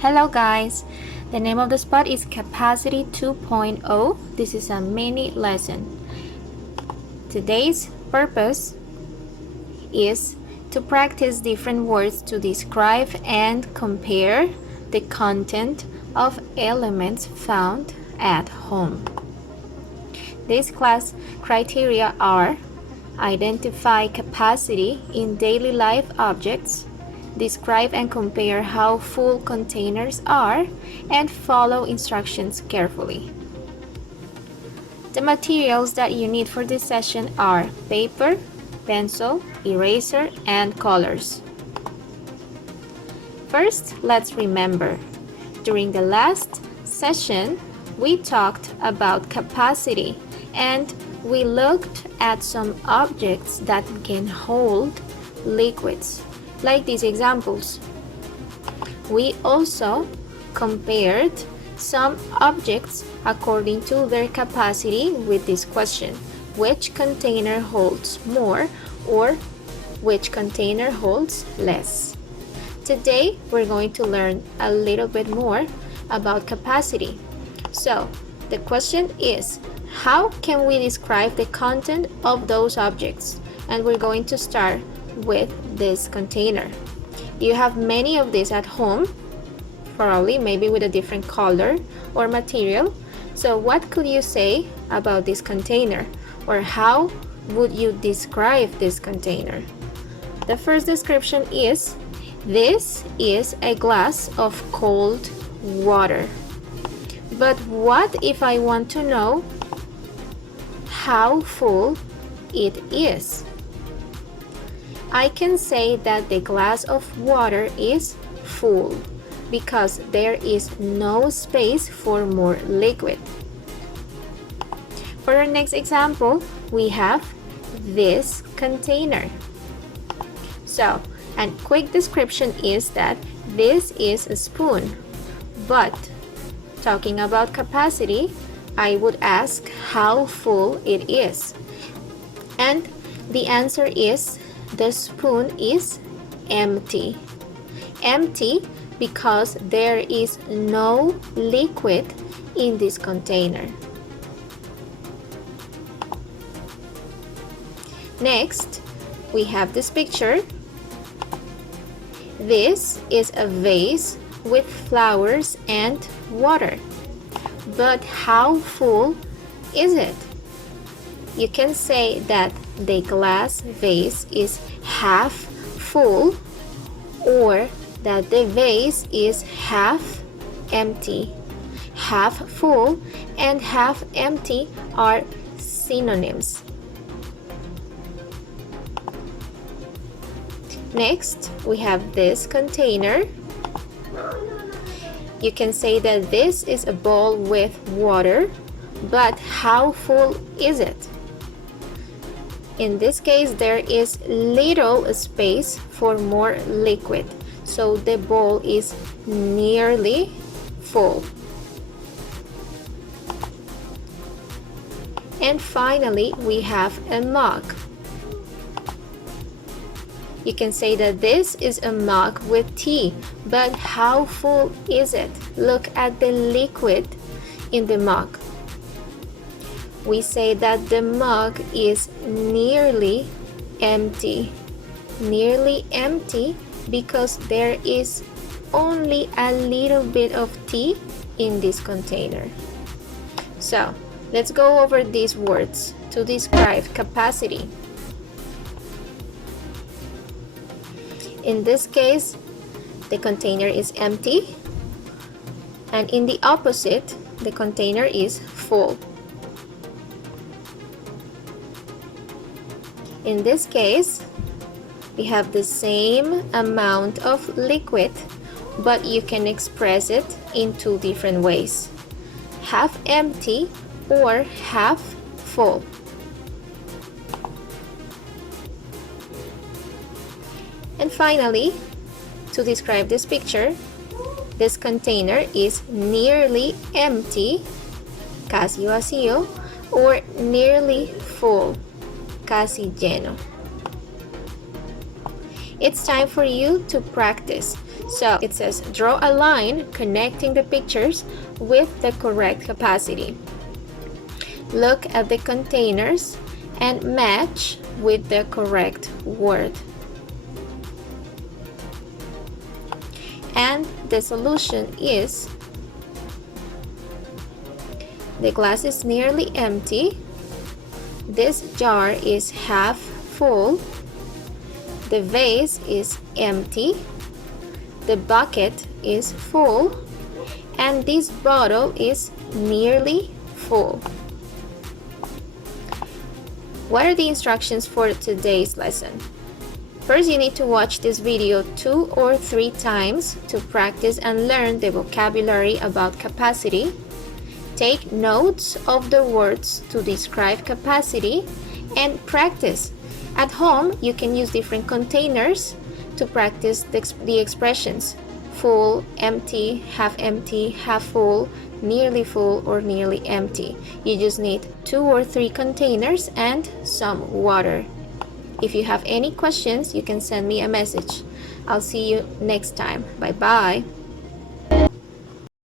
Hello guys, the name of the spot is Capacity 2.0. This is a mini lesson. Today's purpose is to practice different words to describe and compare the content of elements found at home. This class criteria are: identify capacity in daily life objects, describe and compare how full containers are, and follow instructions carefully. The materials that you need for this session are paper, pencil, eraser, and colors. First, let's remember. During the last session, we talked about capacity and we looked at some objects that can hold liquids, like these examples. We also compared some objects according to their capacity with this question: which container holds more or which container holds less? Today, we're going to learn a little bit more about capacity. So, the question is, how can we describe the content of those objects? And we're going to start with this container. You have many of these at home, probably maybe with a different color or material. So what could you say about this container? Or how would you describe this container? The first description is, this is a glass of cold water. But what if I want to know how full it is? I can say that the glass of water is full because there is no space for more liquid. For our next example, we have this container. So, a quick description is that this is a spoon, but talking about capacity, I would ask how full it is. And the answer is, the spoon is empty. Empty because there is no liquid in this container. Next, we have this picture. This is a vase with flowers and water. But how full is it? You can say that the glass vase is half full or that the vase is half empty. Half full and half empty are synonyms. Next, we have this container. You can say that this is a bowl with water, but how full is it? In this case, there is little space for more liquid, so the bowl is nearly full. And finally, we have a mug. You can say that this is a mug with tea, but how full is it? Look at the liquid in the mug. We say that the mug is nearly empty. Nearly empty because there is only a little bit of tea in this container. So, let's go over these words to describe capacity. In this case, the container is empty, and in the opposite, the container is full. In this case, we have the same amount of liquid, but you can express it in two different ways: half empty or half full. And finally, to describe this picture, this container is nearly empty, casi vacío, or nearly full, casi lleno. It's time for you to practice. So it says draw a line connecting the pictures with the correct capacity. Look at the containers and match with the correct word. And the solution is: the glass is nearly empty, this jar is half full, the vase is empty, the bucket is full, and this bottle is nearly full. What are the instructions for today's lesson? First, you need to watch this video 2 or 3 times to practice and learn the vocabulary about capacity. Take notes of the words to describe capacity and practice. At home, you can use different containers to practice the expressions: full, empty, half full, nearly full, or nearly empty. You just need 2 or 3 containers and some water. If you have any questions, you can send me a message. I'll see you next time. Bye bye.